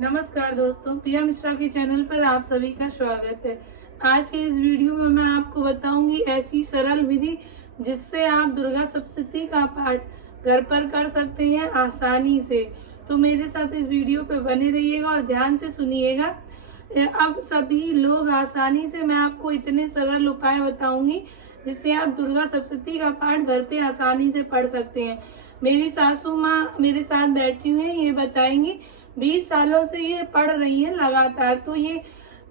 नमस्कार दोस्तों, पिया मिश्रा के चैनल पर आप सभी का स्वागत है। आज के इस वीडियो में मैं आपको बताऊंगी ऐसी सरल विधि जिससे आप दुर्गा सप्तशती का पाठ घर पर कर सकते हैं आसानी से। तो मेरे साथ इस वीडियो पे बने रहिएगा और ध्यान से सुनिएगा। अब सभी लोग आसानी से मैं आपको इतने सरल उपाय बताऊंगी जिससे आप दुर्गा सप्तशती का पाठ घर पे आसानी से पढ़ सकते हैं। मेरी सासू माँ मेरे साथ बैठी हुई हैं, ये बताएंगी 20 सालों से ये पढ़ रही हैं लगातार, तो ये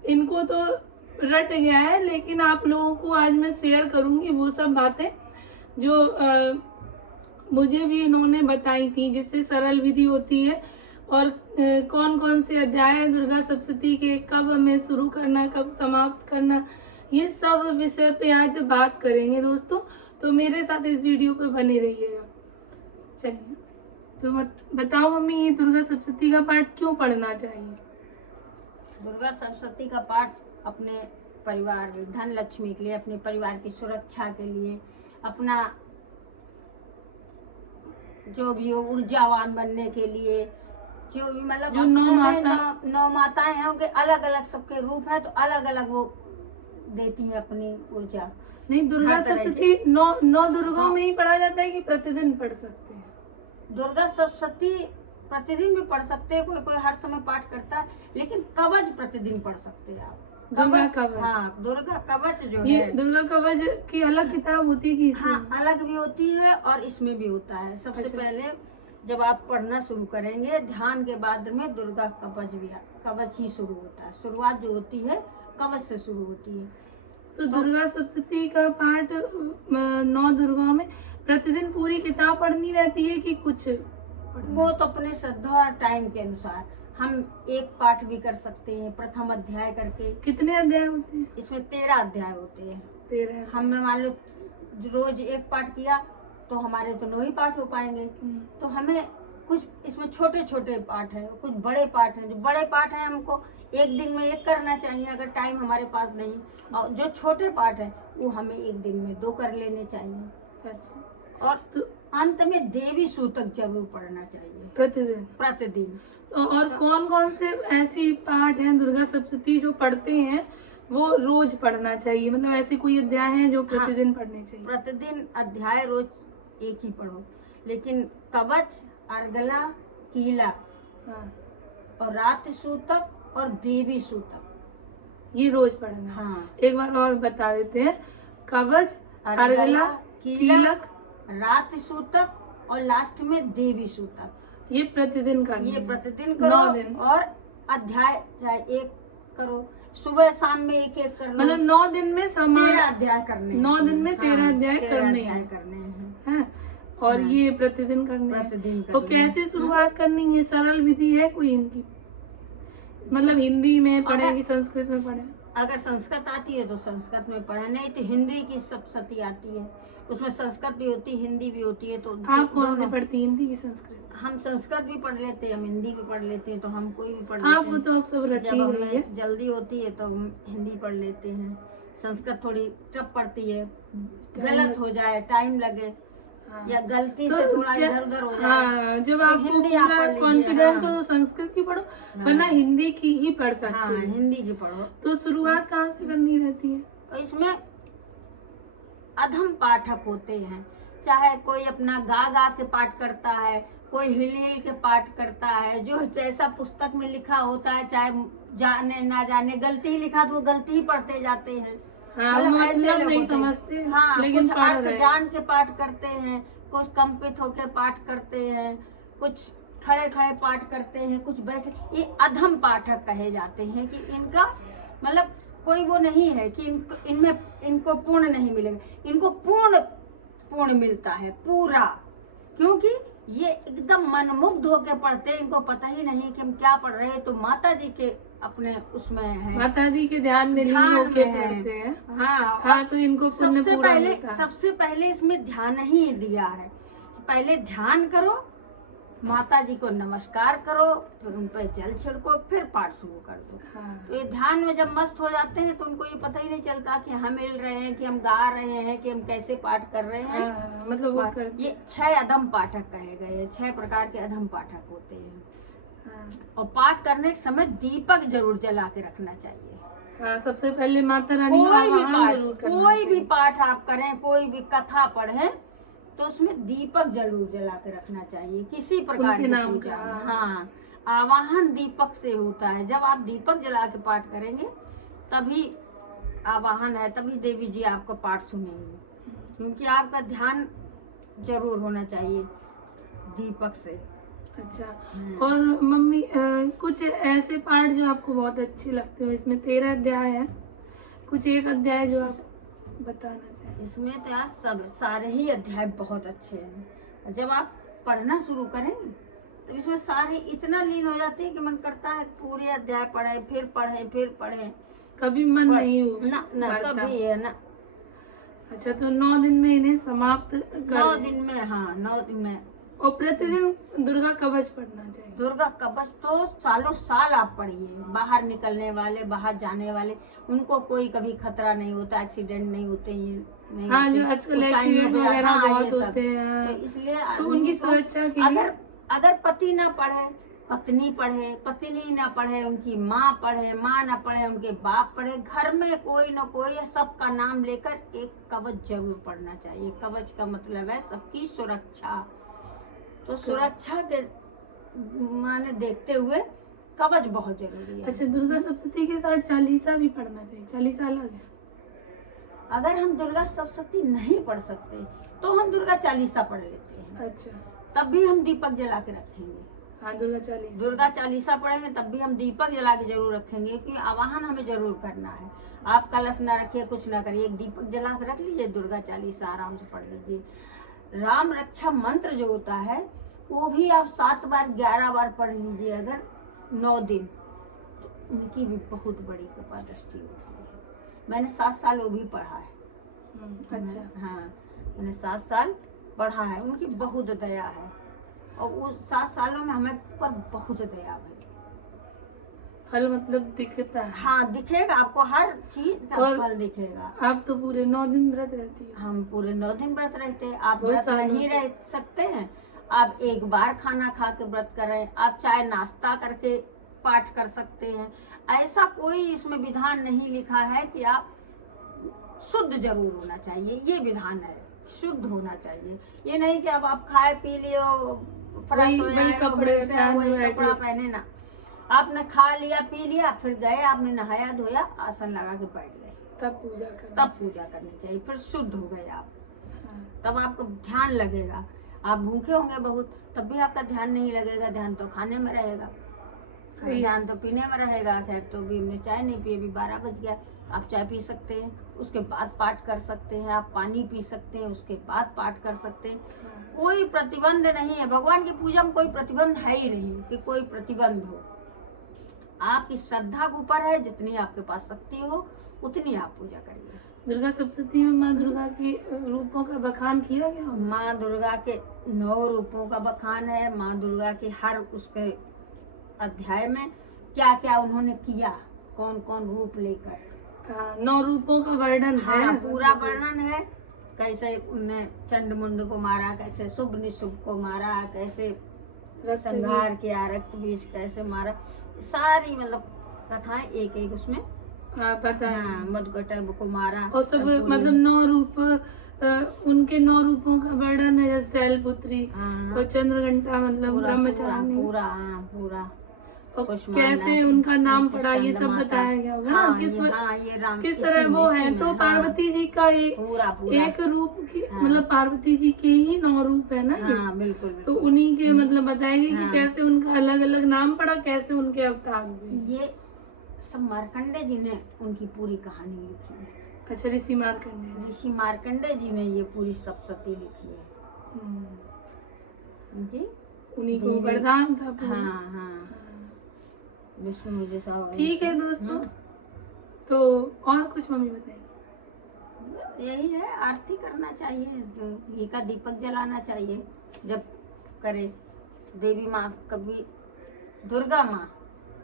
इनको तो रट गया है। लेकिन आप लोगों को आज मैं शेयर करूंगी वो सब बातें जो मुझे भी इन्होंने बताई थी, जिससे सरल विधि होती है और कौन कौन से अध्याय है दुर्गा सप्तशती के, कब हमें शुरू करना, कब समाप्त करना, ये सब विषय पे आज बात करेंगे दोस्तों। तो मेरे साथ इस वीडियो पे बने रहिएगा। चलिए, तो बताओ मम्मी, ये दुर्गा सप्तशती का पाठ क्यों पढ़ना चाहिए? दुर्गा सप्तशती का पाठ अपने परिवार, धन लक्ष्मी के लिए, अपने परिवार की सुरक्षा के लिए, अपना जो भी हो ऊर्जावान बनने के लिए, जो भी मतलब जो नौ माताएं हैं उनके अलग अलग सबके रूप है, तो अलग अलग वो देती है अपनी ऊर्जा। नहीं, दुर्गा सप्तशती नौ दुर्गाओं में ही पढ़ा जाता है कि प्रतिदिन पढ़ सकते हैं? दुर्गा सप्तशती प्रतिदिन भी पढ़ सकते हैं, कोई कोई हर समय पाठ करता है, लेकिन कवच प्रतिदिन पढ़ सकते हैं आप। दुर्गा कवच, हाँ, दुर्गा कवच जो ये है, दुर्गा कवच की अलग किताब होती है कि इसमें? हाँ, अलग भी होती है और इसमें भी होता है। सबसे अच्छा। पहले जब आप पढ़ना शुरू करेंगे, ध्यान के बाद में दुर्गा कवच ही शुरू होता है। शुरुआत जो होती है कवच से शुरू होती है। तो दुर्गा सप्तशती का पाठ 9 दुर्गाओं में प्रतिदिन पूरी किताब पढ़नी रहती है कि कुछ वो तो अपने श्रद्धा और टाइम के अनुसार हम एक पाठ भी कर सकते हैं, प्रथम अध्याय करके। कितने अध्याय होते हैं? इसमें 13 अध्याय होते हैं। 13। हमने मान लो रोज एक पाठ किया तो हमारे तो 9 ही पाठ हो पाएंगे। तो हमें कुछ इसमें छोटे छोटे पाठ हैं, कुछ बड़े पाठ हैं। जो बड़े पाठ हैं हमको एक दिन में एक करना चाहिए अगर टाइम हमारे पास नहीं, और जो छोटे पाठ हैं वो हमें एक दिन में 2 कर लेने चाहिए। अच्छा। और तो अंत में देवी सूतक जरूर पढ़ना चाहिए प्रतिदिन। और कौन कौन से ऐसी पाठ हैं दुर्गा सप्तशती जो पढ़ते हैं वो रोज पढ़ना चाहिए? मतलब ऐसे कोई अध्याय हैं जो प्रतिदिन पढ़ने चाहिए? प्रतिदिन अध्याय रोज एक ही पढ़ो, लेकिन कवच, अर्गला, कीला और रात सूतक और देवी सूतक ये रोज पढ़ना। हाँ। एक बार और बता देते हैं। कवच, अर्गला, कीलक, रात सूतक और लास्ट में देवी सूतक। ये प्रतिदिन करना। ये प्रतिदिन करो। 9 दिन। और अध्याय चाहे एक करो, सुबह शाम में एक एक कर लो। मतलब 9 दिन में 13 अध्याय करने हैं। 9 दिन में 13 हाँ, अध्याय 13 करने अध्याय हैं। करने हैं। हैं? और हाँ। ये प्रतिदिन करने हैं। प्रतिदिन तो करने कैसे हैं। शुरुआत करनी? ये सरल विधि है कोई इनकी? मतलब हिंदी में पढ़े कि संस्कृत में पढ़े? अगर संस्कृत आती है तो संस्कृत में पढ़े, नहीं तो हिंदी की सप्तशती आती है, उसमें संस्कृत भी होती है, हिंदी भी होती है। तो आप कौन से पढ़ती, हिंदी की संस्कृत? हम संस्कृत भी पढ़ लेते हैं, हम हिंदी भी पढ़ लेते हैं, तो हम कोई भी पढ़ आपको लेते हैं। तो अब सब रटी जब गई है। हमें जल्दी होती है तो हम हिंदी पढ़ लेते हैं। संस्कृत थोड़ी टफ पड़ती है, गलत हो जाए, टाइम लगे, हाँ। या गलती तो से थोड़ा इधर उधर हो जाए। हाँ, जब तो आपको हिंदी आप पूरा पढ़ लीजिए। कॉन्फिडेंस हाँ। हो तो संस्कृत की पढ़ो, हाँ। वरना हिंदी की ही पढ़ सकते हाँ, हैं। हिंदी की पढ़ो। तो शुरुआत कहाँ से करनी रहती है? और इसमें अधम पाठक होते हैं, चाहे कोई अपना गा गा के पाठ करता है, कोई हिल हिल के पाठ करता है, जो जैसा पुस्तक में लिखा होता है, चाहे जाने ना जाने गलती ही लिखा तो वो गलती ही पढ़ते जाते हैं। हाँ, मतलब ऐसे मतलब लोग नहीं होते हैं। समझते, हाँ, लेकिन कुछ पढ़ अर्थ रहे हैं। जान के पाठ करते हैं, कुछ कंपित होके पाठ करते हैं, कुछ खड़े खड़े पाठ करते हैं, कुछ बैठे। ये अधम पाठक कहे जाते हैं कि इनका मतलब कोई वो नहीं है कि इनमें इनको पूर्ण नहीं मिलेगा। इनको पूर्ण मिलता है पूरा, क्योंकि ये एकदम मनमुग्ध होके पढ़ते हैं। इनको पता ही नहीं कि हम क्या पढ़ रहे हैं, तो माता जी के अपने उसमें है, माता जी के ध्यान में लीन होके पढ़ते हैं। हाँ, हाँ, तो इनको पुण्य पूरा मिलता है। सबसे पहले इसमें ध्यान ही दिया है। पहले ध्यान करो, माता जी को नमस्कार करो, फिर उन पर जल छिड़को, फिर पाठ शुरू कर दो। हाँ। तो ये ध्यान में जब मस्त हो जाते हैं तो उनको ये पता ही नहीं चलता कि हम मिल रहे हैं, कि हम गा रहे हैं, कि हम कैसे पाठ कर रहे हैं। हाँ, मतलब वो कर ये 6 अधम पाठक कहे गए हैं। 6 प्रकार के अधम पाठक होते हैं। हाँ और पाठ करने के समय दीपक जरूर जला के रखना चाहिए। हाँ, सबसे पहले माता रानी का आवाहन जरूर करना कोई भी चाहिए। पाठ आप करें, कोई भी कथा पढ़ें, तो उसमें दीपक जरूर जला के रखना चाहिए किसी प्रकार उनके की नाम पूजा का। में। हाँ, आवाहन दीपक से होता है। जब आप दीपक जला के पाठ करेंगे तभी आवाहन है, तभी देवी जी आपका पाठ सुनेंगे, क्योंकि आपका ध्यान जरूर होना चाहिए दीपक से। अच्छा, और मम्मी कुछ ऐसे पाठ जो आपको बहुत अच्छे लगते हो, इसमें 13 अध्याय है, कुछ एक अध्याय जो आप बताना चाहें? इसमें तो यार सब सारे ही अध्याय बहुत अच्छे हैं। जब आप पढ़ना शुरू करेंगे तो इसमें सारे इतना लीन हो जाते हैं कि मन करता है पूरे अध्याय पढ़े, फिर पढ़े, फिर पढ़े। कभी मन नहीं ना भरता। कभी है ना। अच्छा, तो 9 दिन में इन्हें समाप्त 9 कर दें। दिन में, हाँ 9 दिन में। और प्रतिदिन दुर्गा कवच पढ़ना चाहिए। दुर्गा कवच तो सालों साल आप पढ़िए। बाहर निकलने वाले, बाहर जाने वाले, उनको कोई कभी खतरा नहीं होता, एक्सीडेंट नहीं होते, ये नहीं हाँ, होते, जो आजकल ऊंचाइयों एक्सीडेंट पे, वगैरह हाँ, बहुत ये सब। होते हैं, तो इसलिए तो आदमी उनकी को सुरक्षा के लिए अगर पति ना पढ़े, पत्नी पढ़े, पत्नी ना पढ़े, उनकी माँ पढ़े, माँ ना पढ़े, उनके बाप पढ़े, घर में कोई ना कोई सबका नाम लेकर एक कवच जरूर पढ़ना चाहिए। कवच का मतलब है सबकी सुरक्षा। तो सुरक्षा के माने देखते हुए कवच बहुत जरूरी है। अच्छा, दुर्गा सप्तशती के साथ चालीसा भी पढ़ना चाहिए। चालीसा अलग है। अगर हम दुर्गा सप्तशती नहीं पढ़ सकते तो हम दुर्गा चालीसा पढ़ लेते हैं, अच्छा, तब भी हम दीपक जला के रखेंगे। हाँ, दुर्गा चालीसा पढ़ेंगे तब भी हम दीपक जला के जरूर रखेंगे, क्योंकि आवाहन हमें जरूर करना है। आप कलश ना रखिए, कुछ ना करिए, एक दीपक जला के रख लीजिए, दुर्गा चालीसा आराम से पढ़ लीजिए। राम रक्षा मंत्र जो होता है वो भी आप 7 बार 11 बार पढ़ लीजिए अगर 9 दिन, तो उनकी भी बहुत बड़ी कृपा दृष्टि होती है। मैंने 7 साल वो भी पढ़ा है। अच्छा, हाँ, मैंने 7 साल पढ़ा है। उनकी बहुत दया है, और उस 7 सालों में हमें पर बहुत दया हुई। फल मतलब दिखता है। हाँ, दिखेगा आपको, हर चीज का और फल दिखेगा। आप तो पूरे 9 दिन व्रत रहती हो। हम पूरे 9 दिन व्रत रहते हैं। आप बहुत व्रत सालों नहीं से। रह सकते हैं, आप एक बार खाना खा के व्रत करें, आप चाहे नाश्ता करके पाठ कर सकते हैं। ऐसा कोई इसमें विधान नहीं लिखा है कि आप शुद्ध जरूर होना चाहिए, ये विधान है, शुद्ध होना चाहिए। ये नहीं कि अब आप खाए पी लियो, फ्रेश हो वही जाए, कपड़े वही पहने कपड़ा पहने ना। आपने खा लिया पी लिया, फिर गए, आपने नहाया धोया, आसन लगा के बैठ गए, तब पूजा करना तब पूजा करनी चाहिए। फिर शुद्ध हो गए आप, हाँ, तब आपको ध्यान लगेगा। आप भूखे होंगे बहुत, तब भी आपका ध्यान नहीं लगेगा, ध्यान तो खाने में रहेगा, सही। ध्यान तो पीने में रहेगा। खैर, तो भी हमने चाय नहीं पी, अभी 12 बज गया। आप चाय पी सकते हैं, उसके बाद पाठ कर सकते हैं। आप पानी पी सकते हैं, उसके बाद पाठ कर सकते हैं। कोई प्रतिबंध नहीं है। भगवान की पूजा में कोई प्रतिबंध है ही नहीं कि कोई प्रतिबंध हो। आपकी श्रद्धा के ऊपर है, जितनी आपके पास शक्ति हो उतनी आप पूजा करिए। दुर्गा सप्तशती में माँ दुर्गा के रूपों का बखान किया गया होगा। माँ दुर्गा के 9 रूपों का बखान है। माँ दुर्गा के हर उसके अध्याय में क्या क्या उन्होंने किया, कौन कौन रूप लेकर, 9 रूपों का वर्णन है। हाँ, पूरा वर्णन है। कैसे उन्हें चंडमुंड को मारा, कैसे शुभ निशुभ को मारा, कैसे संहार किया, रक्त बीज कैसे मारा, सारी मतलब कथाएं एक एक उसमें पता है। हाँ, मधुकटक को मारा। और सब मतलब 9 रूप, उनके 9 रूपों का वर्णन है, जैसे शैलपुत्री हाँ, और चंद्रघंटा मतलब पूरा ब्रह्मचारिणी, पूरा हाँ, पूरा और कुष्मांडा, कैसे उनका नाम उनकी पड़ा, ये सब स्कंदमाता। बताया गया होगा ना। हाँ, किस ये राम किस इसी तरह में, वो इसी है। में, तो हाँ, पार्वती जी का पूरा पूरा एक रूप की हाँ। मतलब पार्वती जी के ही 9 रूप है ना ये। हाँ, बिल्कुल तो बिल्कुल। उन्हीं के मतलब बताएगी कि हाँ। कैसे उनका अलग अलग नाम पड़ा, कैसे उनके अवतार हुए। ये सब मार्कंडे जी ने उनकी पूरी कहानी लिखी है। अच्छा, ऋषि मार्कंडेय ने। ऋषि मार्कंडे जी ने ये पूरी सप्तशती लिखी है। हम्म, उनकी उन्हीं को देवी- वरदान था पूरा। हाँ हाँ, विष्णु जैसा। ठीक है दोस्तों, तो और कुछ मम्मी बताएंगे। यही है, आरती करना चाहिए, घी का दीपक जलाना चाहिए जब करे। देवी माँ कभी, दुर्गा माँ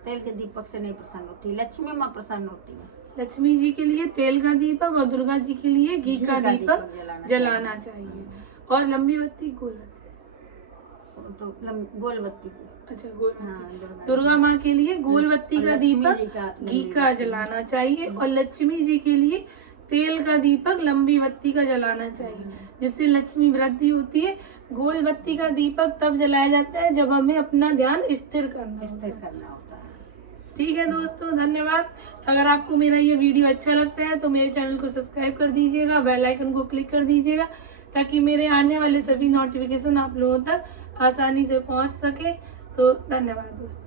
तेल के दीपक से नहीं प्रसन्न होती, लक्ष्मी माँ प्रसन्न होती है। लक्ष्मी जी के लिए तेल का दीपक और दुर्गा जी के लिए घी का दीपक जलाना जलाना चाहिए। और लंबी बत्ती गोल बत्ती। तो गोल बत्ती की। अच्छा, गोल हाँ, बत्ती। दुर्गा माँ के लिए गोल बत्ती का और लक्ष्मी दीपक जी का घी लंबी का बत्ती। जलाना चाहिए, और लक्ष्मी जी के लिए तेल का दीपक लंबी बत्ती का जलाना चाहिए, जिससे लक्ष्मी वृद्धि होती है। गोल बत्ती का दीपक तब जलाया जाता है जब हमें अपना ध्यान स्थिर करना होता है। ठीक है दोस्तों, धन्यवाद। अगर आपको मेरा ये वीडियो अच्छा लगता है तो मेरे चैनल को सब्सक्राइब कर दीजिएगा, बेल आइकन को क्लिक कर दीजिएगा, ताकि मेरे आने वाले सभी नोटिफिकेशन आप लोगों तक आसानी से पहुंच सके। तो धन्यवाद दोस्तों।